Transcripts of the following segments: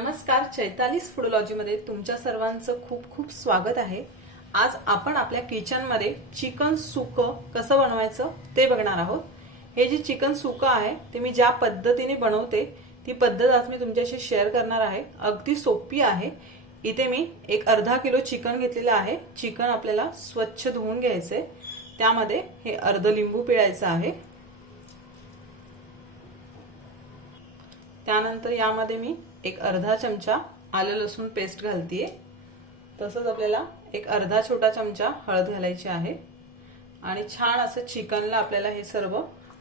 नमस्कार, चैतालीस फूडोलॉजी मध्ये तुमच्या सर्वांचं खूप खूप स्वागत आहे। आज आपण आपल्या किचन मध्ये चिकन सुक्क कसं बनवायचं ते बघणार आहोत। हे जे चिकन सुक्क आहे ते मी ज्या पद्धतीने बनवते ती पद्धत आज मी तुमच्याशी शेअर करणार आहे। अगदी सोपी आहे। इथे मी एक अर्धा किलो चिकन घेतलेलं आहे। चिकन आपल्याला स्वच्छ धुवून घ्यायचे, त्यामध्ये हे अर्ध लिंबू पिळायचं आहे। त्यानंतर यामध्ये मी एक अर्धा चमचा आलं लसूण पेस्ट घालतीये। तसंच आपल्याला एक अर्धा छोटा चमचा हळद घालायची आहे आणि छान असं चिकनला आपल्याला हे सर्व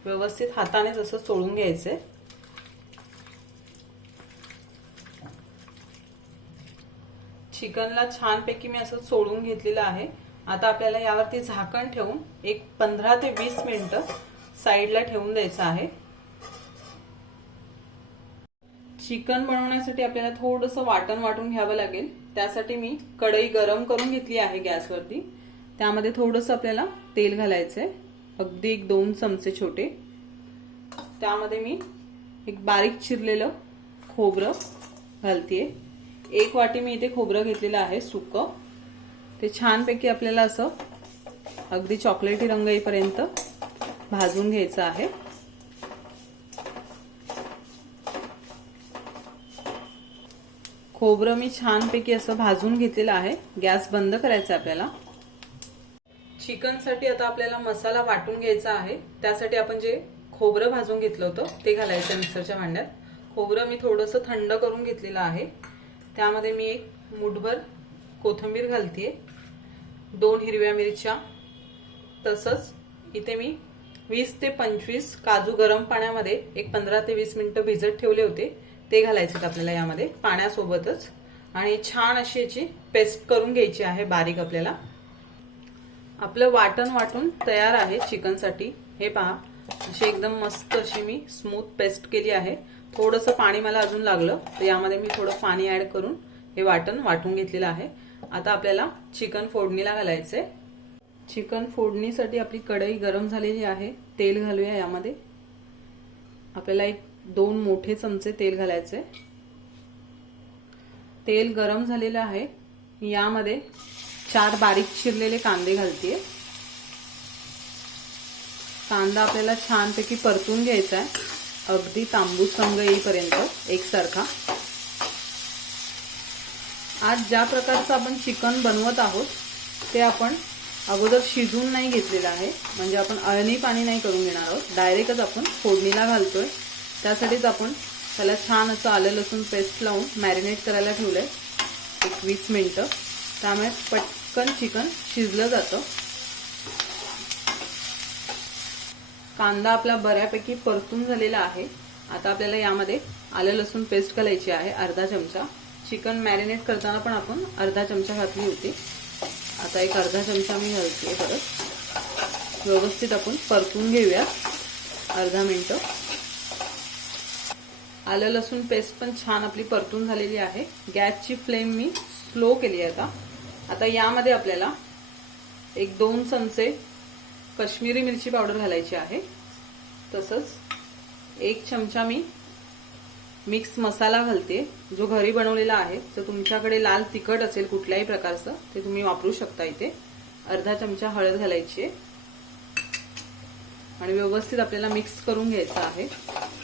व्यवस्थित हाताने जसं चोळून घ्यायचे। चिकनला छानपैकी मी असं चोळून घेतलेलं आहे। आता आपल्याला यावरती झाकण ठेवून एक 15 ते 20 मिनिटं साइडला ठेवून द्यायचं आहे। चिकन बनवण्यासाठी आपल्याला थोडंसं वाटण वाटून घ्यावं लागेल। त्यासाठी मी कढई गरम करून घेतली आहे गॅसवरती। त्यामध्ये थोडंसं आपल्याला तेल घालायचंय, अगदी 1-2 चमचे छोटे। त्यामध्ये मी एक बारीक चिरलेलं खोबरं घालतेय। 1 वाटी मी इथे खोबरं घेतलेलं आहे सुक्क। ते छानपैकी आपल्याला असं अगदी चॉकलेटी रंग येईपर्यंत भाजून घ्यायचं आहे। खोबरं मी छानपैकी असं भाजून घेतलेलं आहे। गॅस बंद करायचा आपल्याला। चिकनसाठी आता आपल्याला मसाला वाटून घ्यायचा आहे। त्यासाठी आपण जे खोबरं भाजून घेतलं होतं ते घालायचं मिक्सरच्या भांड्यात। खोबरं मी थोडंसं थंड करून घेतलेलं आहे। त्यामध्ये मी एक मुठभर कोथिंबीर घालतेय, 2 हिरव्या मिरच्या, तसंच इथे मी 20 ते 25 काजू गरम पाण्यामध्ये एक 15 ते 20 मिनिटं भिजत ठेवले होते, ते घालायचे आपल्याला यामध्ये पाण्यासोबतच। आणि छान अशी याची पेस्ट करून घ्यायची आहे बारीक आपल्याला। आपलं वाटण वाटून तयार आहे चिकनसाठी। हे पहा, अशी एकदम मस्त अशी मी स्मूथ पेस्ट केली आहे। थोडंसं पाणी मला अजून लागलं, तर यामध्ये मी थोडं पाणी ऍड करून हे वाटण वाटून घेतलेलं आहे। आता आपल्याला चिकन फोडणीला घालायचंय। चिकन फोडणीसाठी आपली कढई गरम झालेली आहे। तेल घालूया यामध्ये। आपल्याला 2 मोठे चमचे तेल घालायचे। तेल गरम झालेलं आहे। यामध्ये 4 बारीक चिरलेले कांदे घालतेय। कांदा आपल्याला छानपैकी परतून घ्यायचा आहे, अगदी तांबूस रंग येईपर्यंत एकसारखा। आज ज्या प्रकारचं आपण चिकन बनवत आहोत ते आपण अगोदर शिजून नाही घेतलेलं आहे, म्हणजे आपण अळणी पाणी नाही करून घेणार आहोत, डायरेक्टच आपण फोडणीला घालतोय। त्यासाठीच आपण त्याला छान असं आलं लसूण पेस्ट लावून मॅरिनेट करायला ठेवलंय 20 मिनिटं। त्यामुळे पटकन चिकन शिजलं जातं। कांदा आपला बऱ्यापैकी परतून झालेला आहे। आता आपल्याला यामध्ये आलं लसूण पेस्ट घालायची आहे, अर्धा चमचा। चिकन मॅरिनेट करताना पण आपण अर्धा चमचा घातली होती, आता एक अर्धा चमचा मी घालते। परत व्यवस्थित आपण परतून घेऊया अर्धा मिनिट। आलं लसूण पेस्ट पण छान आपली परतून झालेली आहे। गॅसची फ्लेम मी स्लो केली आहे आता यामध्ये आपल्याला 1-2 चमचे काश्मीरी मिरची पावडर घालायची आहे। तसंच 1 चमचा मी मिक्स मसाला घालते, जो घरी बनवलेला आहे। तर तुमच्याकडे लाल तिखट असेल कुठल्याही प्रकारचं ते तुम्ही वापरू शकता। इथे अर्धा चमचा हळद घालायची आहे आणि व्यवस्थित आपल्याला मिक्स करून घ्यायचं आहे।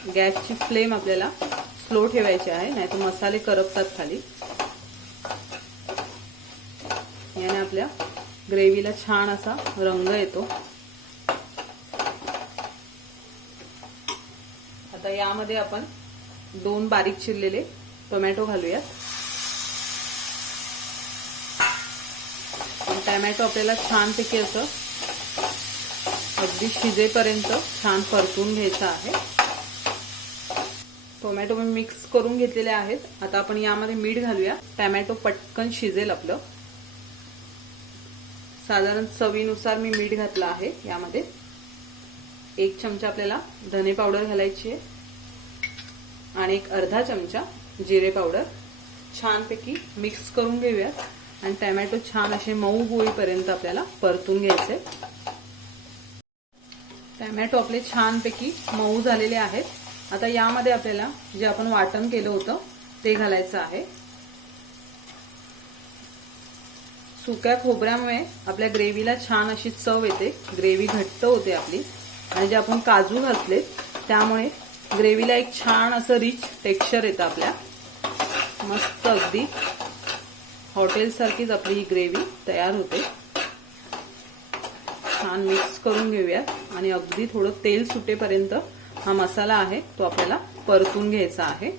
गॅसची फ्लेम आपल्याला स्लो ठेवायची आहे, नाहीतर मसाले करपतात खाली। याने आपल्या ग्रेव्हीला छान असा रंग येतो। आता यामध्ये आपण 2 बारीक चिरलेले टोमॅटो घालूयात। टोमॅटो आपल्याला छानपैकी असं अगदी शिजेपर्यंत छान परतून घ्यायचं आहे। टोमॅटो मी मिक्स करून घेतलेले आहेत। आता आपण यामध्ये मीठ घालूया, टोमॅटो पटकन शिजेल आपलं। साधारण चवीनुसार मी मीठ घातलं आहे। यामध्ये 1 चमचा आपल्याला धने पावडर घालायची आहे आणि एक अर्धा चमचा जिरे पावडर। छानपैकी मिक्स करून घेऊयात आणि टोमॅटो छान असे मऊ होईपर्यंत आपल्याला परतून घ्यायचे। टोमॅटो आपले छानपैकी मऊ झालेले आहेत। आता यामध्ये आपल्याला जे आपण वाटण केलं होतं ते घालायचं आहे। सुक्या खोबऱ्यामुळे आपल्या ग्रेव्हीला छान अशी चव येते, ग्रेव्ही घट्ट होते आपली, आणि जे आपण काजू घातले त्यामुळे ग्रेव्हीला एक छान असं रिच टेक्स्चर येतं आपल्या। मस्त अगदी हॉटेल सारखीच आपली ही ग्रेव्ही तयार होते। छान मिक्स करून घेऊया आणि अगदी थोडं तेल सुटेपर्यंत हा मसाला आहे तो आपल्याला परतून घ्यायचा आहे।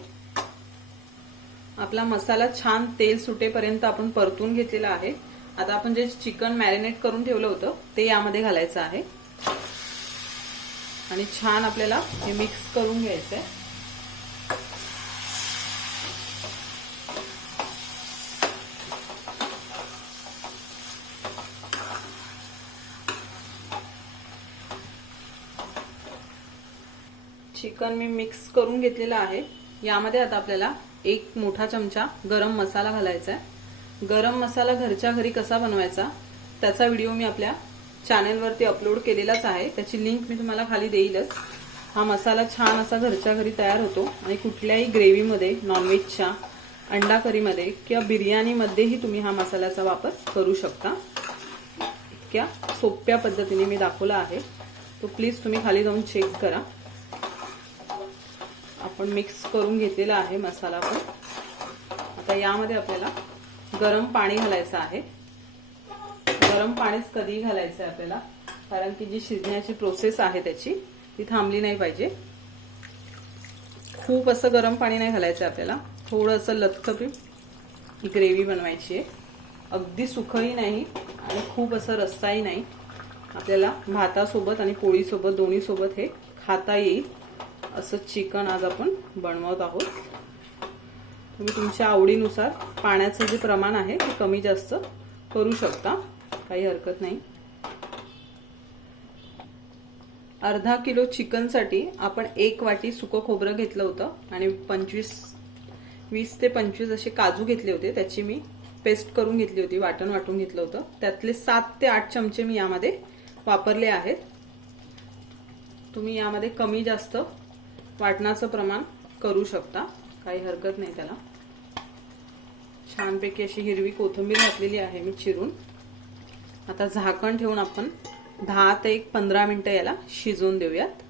आपला मसाला छान तेल सुटेपर्यंत आपण परतून घेतलेला आहे। आता आपण जे चिकन मॅरिनेट करून ठेवलं होतं ते यामध्ये घालायचं आहे आणि छान आपल्याला हे मिक्स करून घ्यायचं आहे। चिकन मी मिक्स करून घेतलेला आहे। यामध्ये आता आपल्याला एक मोठा चमचा गरम मसाला घालायचा आहे। गरम मसाला घरच्या घरी कसा बनवायचा त्याचा व्हिडिओ मी आपल्या चॅनलवरती अपलोड केलेलाच आहे, त्याची लिंक मी तुम्हाला खाली देईलच। हा मसाला छान असा घरच्या घरी तयार होतो आणि कुठल्याही ग्रेव्हीमध्ये, नॉनव्हेजच्या, अंडा करीमध्ये किंवा बिर्याणीमध्येही तुम्ही हा मसाल्याचा वापर करू शकता। इतक्या सोप्या पद्धतीने मी दाखवला आहे, तो प्लीज तुम्ही खाली जाऊन चेक करा। आपण मिक्स करून घेतलेला आहे मसाला पण। आता यामध्ये आपल्याला गरम पाणी घालायचं आहे। गरम पाणीच कधी घालायचं आहे आपल्याला, कारण की जी शिजण्याची प्रोसेस आहे त्याची ती थांबली नाही पाहिजे। खूप असं गरम पाणी नाही घालायचं आपल्याला, थोडं असं लथपथ ग्रेव्ही बनवायची आहे। अगदी सुखही नाही आणि खूप असं रस्साही नाही। आपल्याला भातासोबत आणि पोळीसोबत दोन्ही सोबत हे खाता येईल असं चिकन आज आपण बनवत आहोत। तुम्ही तुमच्या आवडीनुसार पाण्याचं जे प्रमाण आहे ते कमी जास्त करू शकता, काही हरकत नाही। अर्धा किलो चिकन साठी आपण 1 वाटी सुकं खोबरं घेतलं होतं आणि 20 ते 25 असे काजू घेतले होते, त्याची मी पेस्ट करून घेतली होती, वाटून घेतलं होतं। त्यातले 7 ते 8 चमचे मी यामध्ये वापरले आहेत। तुम्ही यामध्ये कमी जास्त वाटणाचं प्रमाण करू शकता, काही हरकत नाही त्याला। छानपैकी अशी हिरवी कोथिंबीर घातलेली आहे मी चिरून। आता झाकण ठेवून आपण 10 ते 15 मिनिटं याला शिजवून देऊयात।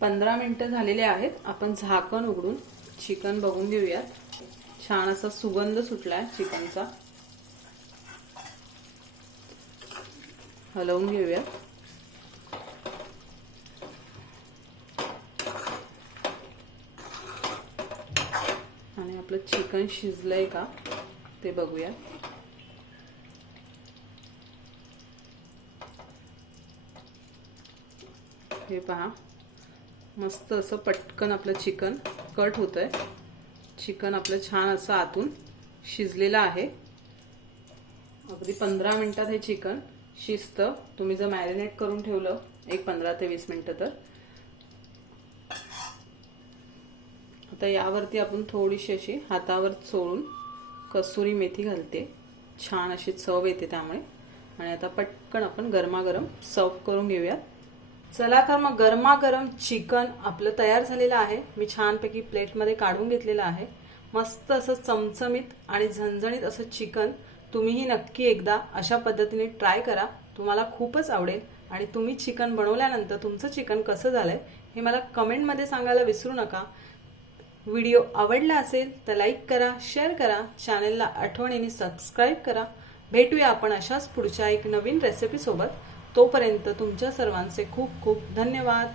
15 मिनिटं झालेले आहेत। आपण झाकण उघडून चिकन बघून घेऊयात। छान असा सुगंध सुटलाय चिकनचा। हलवून घेऊयात। आणि आपलं चिकन शिजलंय का ते बघूया। हे पहा, मस्त असं पटकन आपलं चिकन कट होतंय। चिकन आपलं छान असं आतून शिजलेलं आहे। अगदी 15 मिनिटात हे चिकन शिजतं, तुम्ही जर मॅरिनेट करून ठेवलं एक 15 ते 20 मिनिटं तर। आता यावरती आपण थोडीशी अशी हातावर चोळून कसुरी मेथी घालते, छान अशी चव येते त्यामुळे। आणि आता पटकन आपण गरमागरम सर्व करून घेऊयात। चला तर मग गरमागरम चिकन आपलं तयार झालेलं आहे। मी छानपैकी प्लेटमध्ये काढून घेतलेलं आहे। मस्त असं चमचमीत आणि झणझणीत असं चिकन तुम्हीही नक्की एकदा अशा पद्धतीने ट्राय करा, तुम्हाला खूपच आवडेल। आणि तुम्ही चिकन बनवल्यानंतर तुमचं चिकन कसं झालंय हे मला कमेंटमध्ये सांगायला विसरू नका। व्हिडिओ आवडला असेल तर लाईक करा, शेअर करा, चॅनलला आठवणीने सबस्क्राईब करा। भेटूया आपण अशाच पुढच्या एक नवीन रेसिपी सोबत। तोपर्यंत तुमच्या सर्वांचे खूप खूप धन्यवाद।